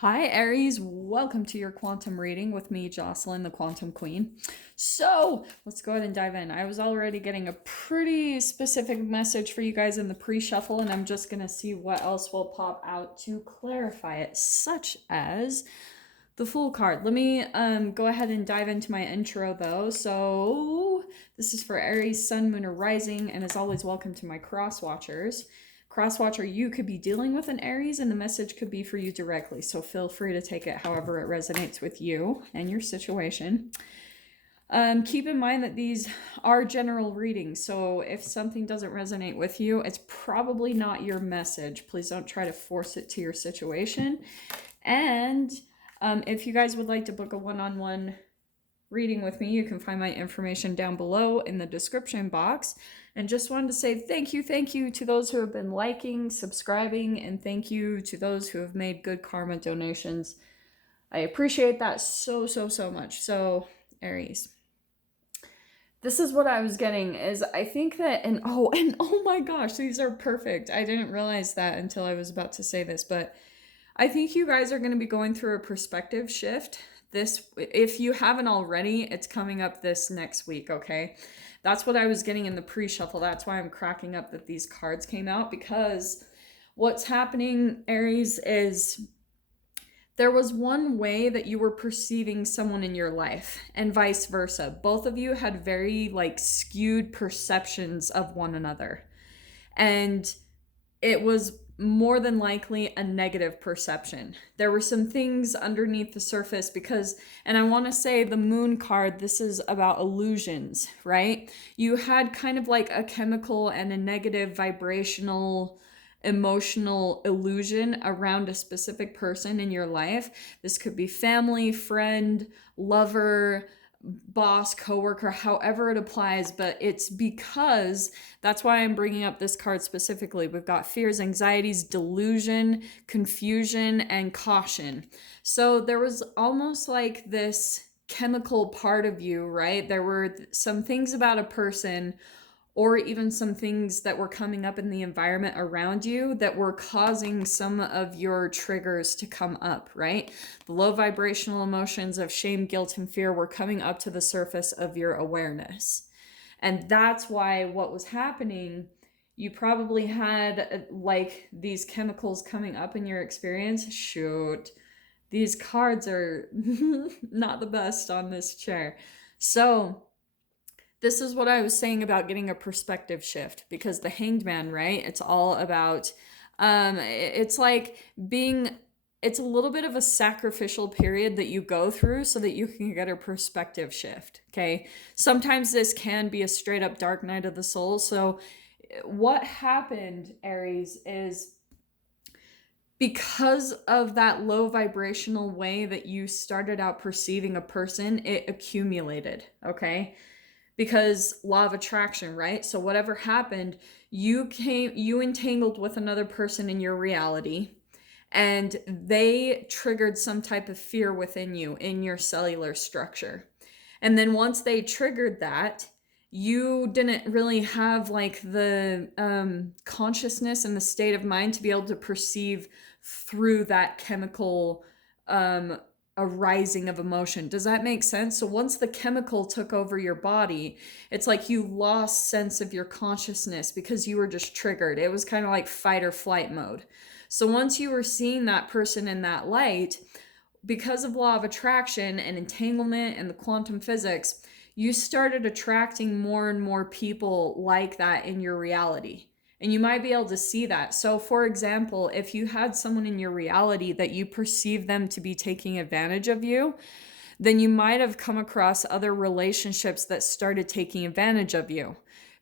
Hi, Aries. Welcome to your quantum reading with me, Jocelyn, the Quantum Queen. So let's go ahead and dive in. I was already getting a pretty specific message for you guys in the pre-shuffle, and I'm just going to see what else will pop out to clarify it, such as the Fool card. Let me go ahead and dive into my intro, though. So this is for Aries, Sun, Moon, or Rising, and as always, welcome to my cross watchers. Crosswatcher, you could be dealing with an Aries and the message could be for you directly. So feel free to take it however it resonates with you and your situation. Keep in mind that these are general readings. So if something doesn't resonate with you, it's probably not your message. Please don't try to force it to your situation. And if you guys would like to book a one-on-one reading with me, you can find my information down below in the description box. And just wanted to say thank you to those who have been liking, subscribing, and thank you to those who have made good karma donations. I appreciate that so much. So, Aries, this is what I was getting is I think that, and oh my gosh, these are perfect. I didn't realize that until I was about to say this, but I think you guys are going to be going through a perspective shift. This, if you haven't already, it's coming up this next week, okay? That's what I was getting in the pre-shuffle. That's why I'm cracking up that these cards came out, because what's happening, Aries, is there was one way that you were perceiving someone in your life and vice versa. Both of you had very skewed perceptions of one another. And it was more than likely a negative perception. There were some things underneath the surface because, and I want to say the moon card, this is about illusions, right? You had kind of like a chemical and a negative vibrational emotional illusion around a specific person in your life. This could be family, friend, lover, boss, coworker, however it applies, but it's because that's why I'm bringing up this card specifically. We've got fears, anxieties, delusion, confusion, and caution. So there was almost like this chemical part of you, right? There were some things about a person or even some things that were coming up in the environment around you that were causing some of your triggers to come up, right? The low vibrational emotions of shame, guilt, and fear were coming up to the surface of your awareness. And that's why what was happening, you probably had these chemicals coming up in your experience. Shoot, these cards are not the best on this chair. So this is what I was saying about getting a perspective shift, because the Hanged Man, right? It's all about, it's like it's a little bit of a sacrificial period that you go through so that you can get a perspective shift, okay? Sometimes this can be a straight up dark night of the soul. So what happened, Aries, is because of that low vibrational way that you started out perceiving a person, it accumulated, okay? Because law of attraction, right? So whatever happened, you entangled with another person in your reality, and they triggered some type of fear within you in your cellular structure. And then once they triggered that, you didn't really have the consciousness and the state of mind to be able to perceive through that chemical a rising of emotion. Does that make sense? So once the chemical took over your body, it's like you lost sense of your consciousness because you were just triggered. It was kind of like fight or flight mode. So once you were seeing that person in that light, because of law of attraction and entanglement and the quantum physics, you started attracting more and more people like that in your reality. And you might be able to see that. So for example, if you had someone in your reality that you perceive them to be taking advantage of you, then you might have come across other relationships that started taking advantage of you,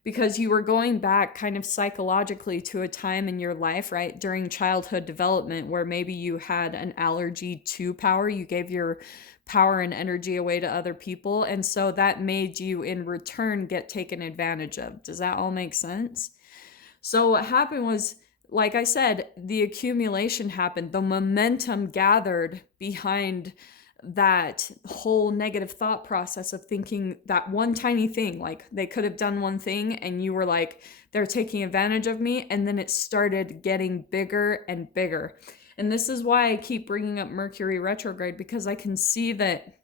because you were going back kind of psychologically to a time in your life, right, during childhood development, where maybe you had an allergy to power. You gave your power and energy away to other people. And so that made you in return get taken advantage of. Does that all make sense? So what happened was, like I said, the accumulation happened. The momentum gathered behind that whole negative thought process of thinking that one tiny thing, like they could have done one thing and you were like, they're taking advantage of me. And then it started getting bigger and bigger. And this is why I keep bringing up Mercury retrograde, because I can see that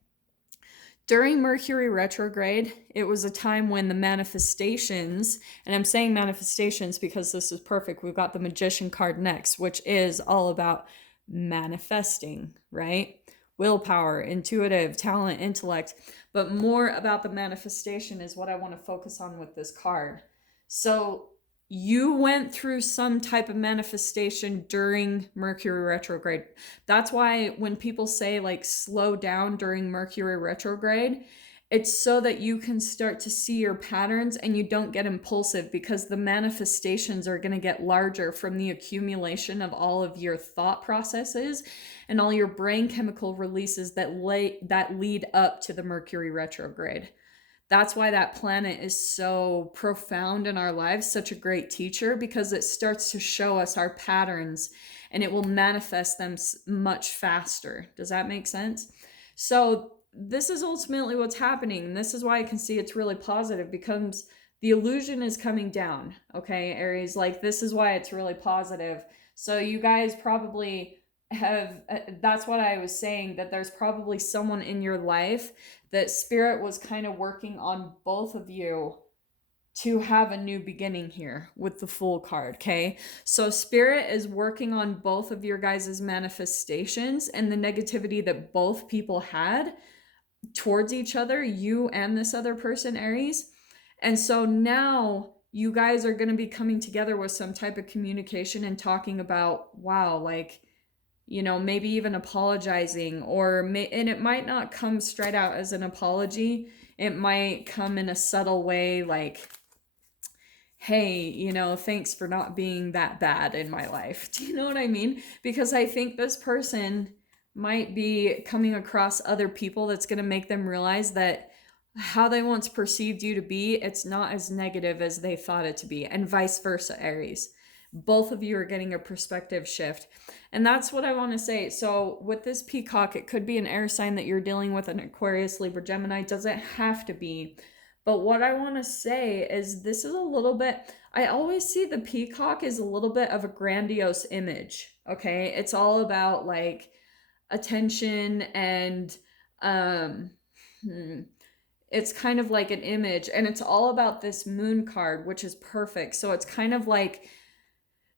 during Mercury retrograde, it was a time when the manifestations, and I'm saying manifestations because this is perfect. We've got the Magician card next, which is all about manifesting, right? Willpower, intuitive, talent, intellect, but more about the manifestation is what I want to focus on with this card. So you went through some type of manifestation during Mercury retrograde. That's why when people say like slow down during Mercury retrograde, it's so that you can start to see your patterns and you don't get impulsive, because the manifestations are going to get larger from the accumulation of all of your thought processes and all your brain chemical releases that lead up to the Mercury retrograde. That's why that planet is so profound in our lives, such a great teacher, because it starts to show us our patterns and it will manifest them much faster. Does that make sense? So this is ultimately what's happening. And this is why I can see it's really positive, because the illusion is coming down. Okay, Aries, like this is why it's really positive. So you guys probably have, that's what I was saying, that there's probably someone in your life that spirit was kind of working on both of you to have a new beginning here with the Fool card, okay? So spirit is working on both of your guys' manifestations and the negativity that both people had towards each other, you and this other person, Aries. And so now you guys are going to be coming together with some type of communication and talking about, wow, like, you know, maybe even apologizing, and it might not come straight out as an apology. It might come in a subtle way, like, hey, you know, thanks for not being that bad in my life. Do you know what I mean? Because I think this person might be coming across other people that's going to make them realize that how they once perceived you to be, it's not as negative as they thought it to be, and vice versa, Aries. Both of you are getting a perspective shift. And that's what I want to say. So with this peacock, it could be an air sign that you're dealing with, an Aquarius, Libra, Gemini. It doesn't have to be. But what I want to say is this is a little bit, I always see the peacock as a little bit of a grandiose image. Okay. It's all about like attention and it's kind of like an image, and it's all about this moon card, which is perfect. So it's kind of like,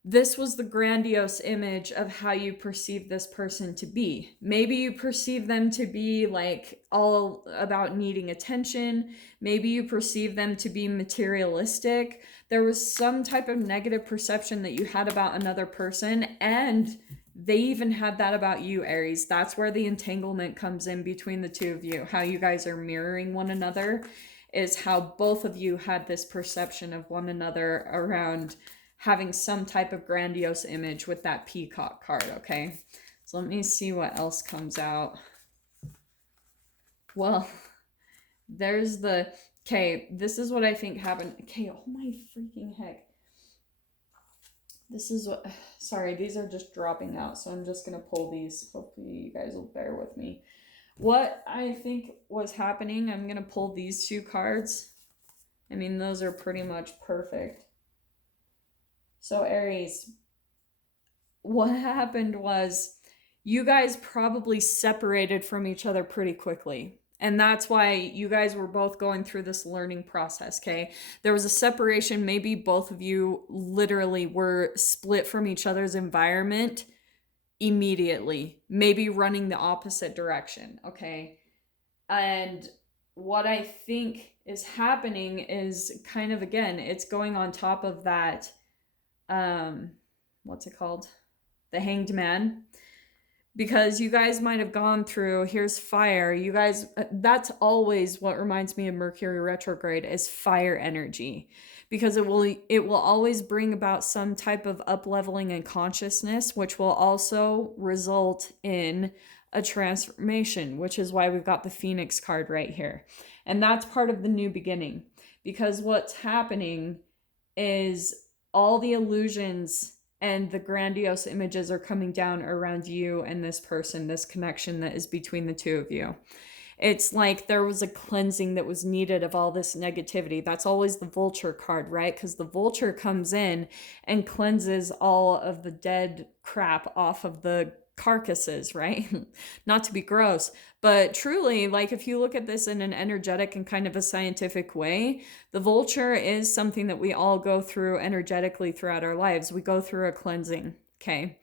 this was the grandiose image of how you perceive this person to be. Maybe you perceive them to be like all about needing attention. Maybe you perceive them to be materialistic. There was some type of negative perception that you had about another person, and they even had that about you, Aries. That's where the entanglement comes in between the two of you. How you guys are mirroring one another is how both of you had this perception of one another around having some type of grandiose image with that peacock card, okay? So let me see what else comes out. Well, there's the, okay, this is what I think happened. Okay, oh my freaking heck. This is what, sorry, these are just dropping out, so I'm just going to pull these. Hopefully you guys will bear with me. What I think was happening, I'm going to pull these two cards. I mean, those are pretty much perfect. So Aries, what happened was you guys probably separated from each other pretty quickly. And that's why you guys were both going through this learning process, okay? There was a separation. Maybe both of you literally were split from each other's environment immediately. Maybe running the opposite direction, okay? And what I think is happening is kind of, again, it's going on top of that what's it called? The Hanged Man. Because you guys might have gone through, here's fire. You guys, that's always what reminds me of Mercury retrograde, is fire energy. Because it will always bring about some type of up-leveling in consciousness, which will also result in a transformation, which is why we've got the Phoenix card right here. And that's part of the new beginning. Because what's happening is all the illusions and the grandiose images are coming down around you and this person, this connection that is between the two of you. It's like there was a cleansing that was needed of all this negativity. That's always the vulture card, right? Because the vulture comes in and cleanses all of the dead crap off of the carcasses, right? Not to be gross, but truly, like if you look at this in an energetic and kind of a scientific way, the vulture is something that we all go through energetically throughout our lives. We go through a cleansing, okay?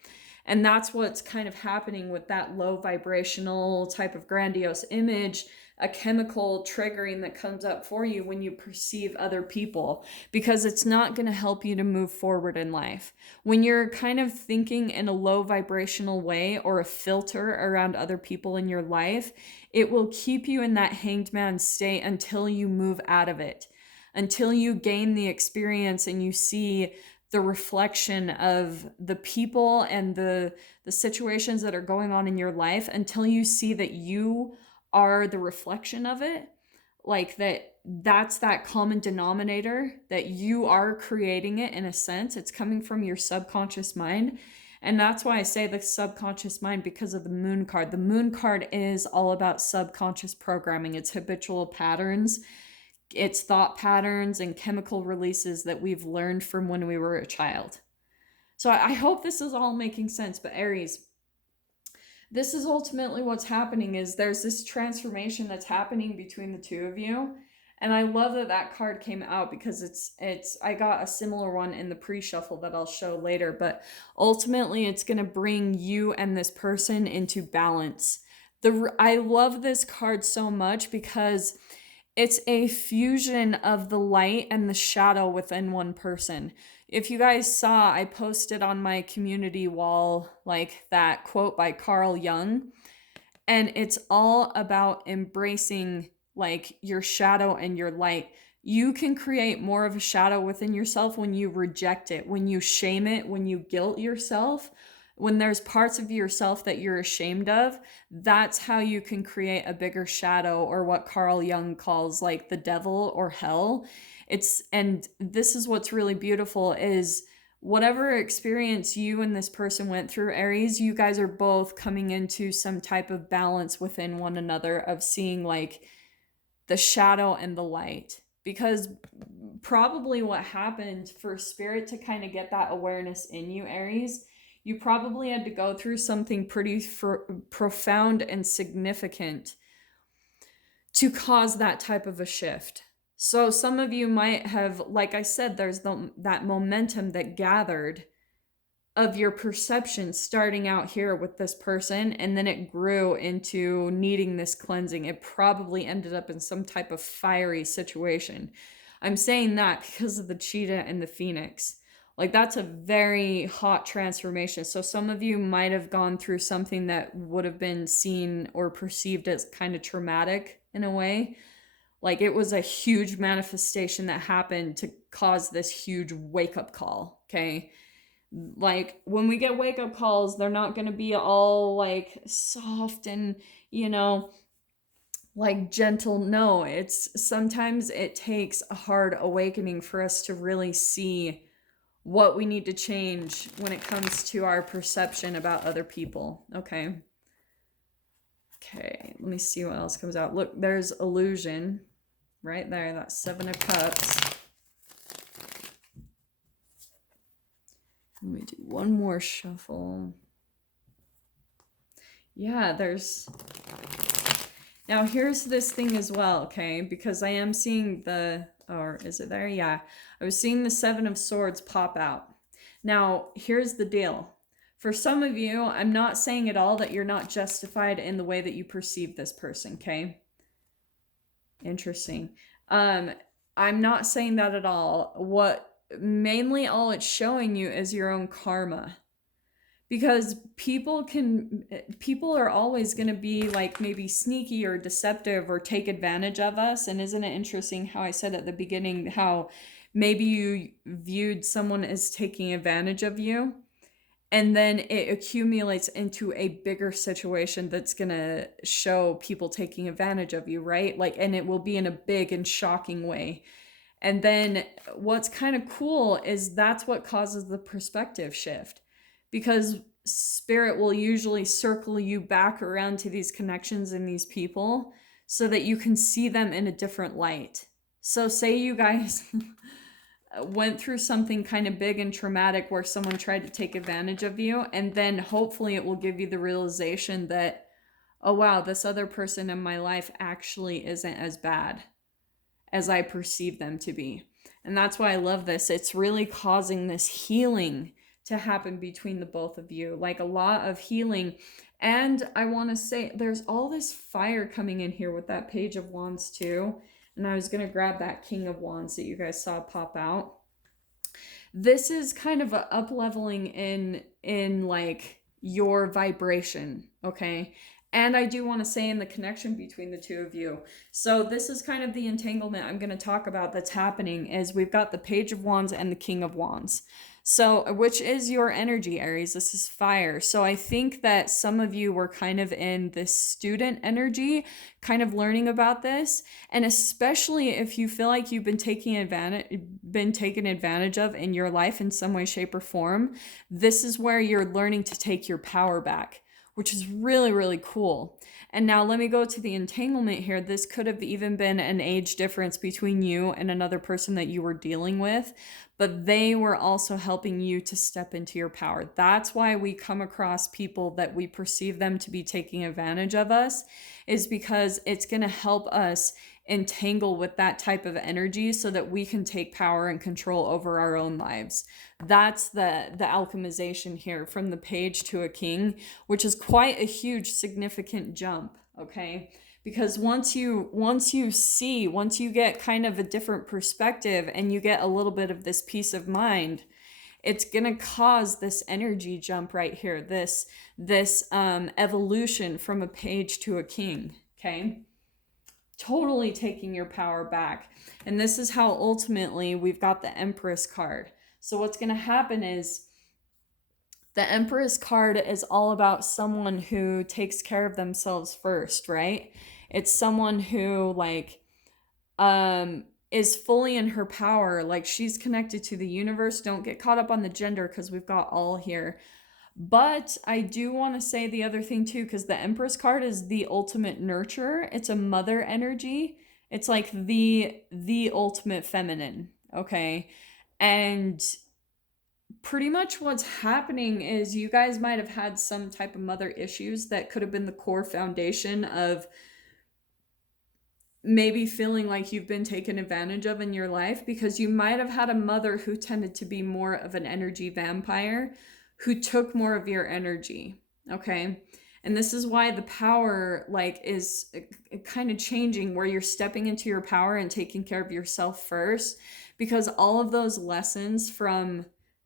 And that's what's kind of happening with that low vibrational type of grandiose image, a chemical triggering that comes up for you when you perceive other people, because it's not going to help you to move forward in life. When you're kind of thinking in a low vibrational way or a filter around other people in your life, it will keep you in that hanged man state until you move out of it, until you gain the experience and you see the reflection of the people and the situations that are going on in your life, until you see that you are the reflection of it, like that's that common denominator, that you are creating it. In a sense, it's coming from your subconscious mind. And that's why I say the subconscious mind, because of the moon card. The moon card is all about subconscious programming. It's habitual patterns, it's thought patterns and chemical releases that we've learned from when we were a child. So I hope this is all making sense. But Aries, this is ultimately what's happening, is there's this transformation that's happening between the two of you. And I love that that card came out, because it's I got a similar one in the pre-shuffle that I'll show later. But ultimately, it's going to bring you and this person into balance. I love this card so much because it's a fusion of the light and the shadow within one person. If you guys saw, I posted on my community wall like that quote by Carl Jung, and it's all about embracing like your shadow and your light. You can create more of a shadow within yourself when you reject it, when you shame it, when you guilt yourself. When there's parts of yourself that you're ashamed of, that's how you can create a bigger shadow, or what Carl Jung calls like the devil or hell. And this is what's really beautiful, is whatever experience you and this person went through, Aries, you guys are both coming into some type of balance within one another, of seeing like the shadow and the light. Because probably what happened for spirit to kind of get that awareness in you, Aries, you probably had to go through something pretty profound and significant to cause that type of a shift. So some of you might have, like I said, there's that momentum that gathered of your perception starting out here with this person, and then it grew into needing this cleansing. It probably ended up in some type of fiery situation. I'm saying that because of the cheetah and the phoenix. Like, that's a very hot transformation. So some of you might have gone through something that would have been seen or perceived as kind of traumatic in a way. Like, it was a huge manifestation that happened to cause this huge wake-up call, okay? Like, when we get wake-up calls, they're not going to be all, like, soft and, like, gentle. No, sometimes it takes a hard awakening for us to really see what we need to change when it comes to our perception about other people. Okay, let me see what else comes out. Look, there's illusion right there. That's 7 of Cups. Let me do one more shuffle. Yeah, now here's this thing as well, okay? Because I am seeing or is it there? Yeah. I was seeing the 7 of Swords pop out. Now, here's the deal. For some of you, I'm not saying at all that you're not justified in the way that you perceive this person, okay? Interesting. I'm not saying that at all. Mainly all it's showing you is your own karma. Because people are always going to be like maybe sneaky or deceptive or take advantage of us. And isn't it interesting how I said at the beginning how maybe you viewed someone as taking advantage of you, and then it accumulates into a bigger situation that's going to show people taking advantage of you, right? Like, and it will be in a big and shocking way. And then what's kind of cool is that's what causes the perspective shift. Because spirit will usually circle you back around to these connections and these people so that you can see them in a different light. So say you guys went through something kind of big and traumatic where someone tried to take advantage of you, and then hopefully it will give you the realization that, oh wow, this other person in my life actually isn't as bad as I perceive them to be. And that's why I love this. It's really causing this healing to happen between the both of you, like a lot of healing. And I want to say there's all this fire coming in here with that Page of Wands too. And I was going to grab that King of Wands that you guys saw pop out. This is kind of a up leveling in like your vibration, okay? And I do want to say in the connection between the two of you. So this is kind of the entanglement I'm going to talk about that's happening is we've got the Page of Wands and the King of Wands. So, which is your energy, Aries. This is fire. So I think that some of you were kind of in this student energy, kind of learning about this. And especially if you feel like you've been taken advantage of in your life in some way, shape, or form, this is where you're learning to take your power back, which is really, really cool. And now let me go to the entanglement here. This could have even been an age difference between you and another person that you were dealing with, but they were also helping you to step into your power. That's why we come across people that we perceive them to be taking advantage of us, is because it's going to help us entangle with that type of energy so that we can take power and control over our own lives. That's the alchemization here from the Page to a King, which is quite a huge significant jump, okay? Because once you get kind of a different perspective and you get a little bit of this peace of mind, it's going to cause this energy jump right here, this evolution from a Page to a King, okay? Totally taking your power back. And this is how ultimately we've got the Empress card. So what's going to happen is the Empress card is all about someone who takes care of themselves first, right? It's someone who like is fully in her power, like she's connected to the universe. Don't get caught up on the gender because we've got all here. But I do want to say the other thing too, because the Empress card is the ultimate nurturer. It's a mother energy. It's like the ultimate feminine, okay? And pretty much what's happening is you guys might have had some type of mother issues that could have been the core foundation of maybe feeling like you've been taken advantage of in your life, because you might have had a mother who tended to be more of an energy vampire, who took more of your energy, okay? And this is why the power like is kind of changing, where you're stepping into your power and taking care of yourself first, because all of those lessons from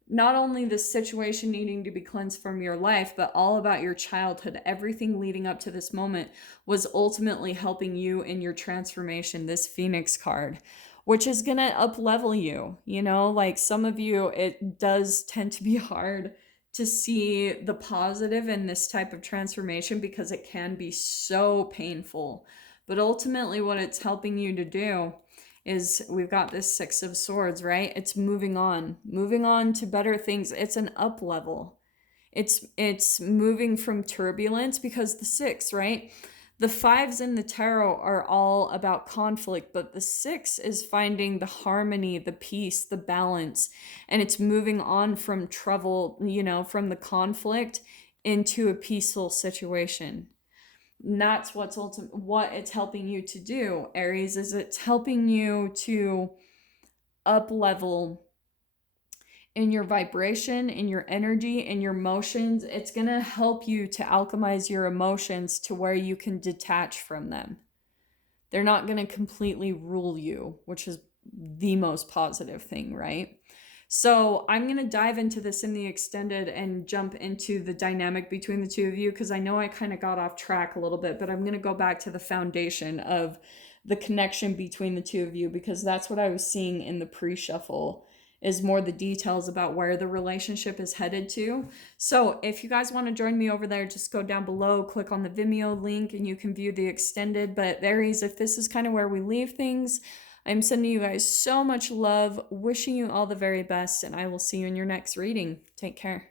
not only the situation needing to be cleansed from your life, but all about your childhood, everything leading up to this moment was ultimately helping you in your transformation, this Phoenix card, which is going to up level you, you know, like some of you, it does tend to be hard to see the positive in this type of transformation because it can be so painful. But ultimately what it's helping you to do is we've got this Six of Swords, right? It's moving on to better things. It's an up level. It's moving from turbulence, because the six, right? The fives in the tarot are all about conflict, but the six is finding the harmony, the peace, the balance, and it's moving on from trouble, you know, from the conflict into a peaceful situation. And that's what it's helping you to do, Aries, is it's helping you to up level in your vibration, in your energy, in your emotions. It's going to help you to alchemize your emotions to where you can detach from them. They're not going to completely rule you, which is the most positive thing, right? So I'm going to dive into this in the extended and jump into the dynamic between the two of you, because I know I kind of got off track a little bit, but I'm going to go back to the foundation of the connection between the two of you, because that's what I was seeing in the pre-shuffle, is more the details about where the relationship is headed to. So if you guys want to join me over there, just go down below, click on the Vimeo link, and you can view the extended. But Aries, if this is kind of where we leave things, I'm sending you guys so much love, wishing you all the very best, and I will see you in your next reading. Take care.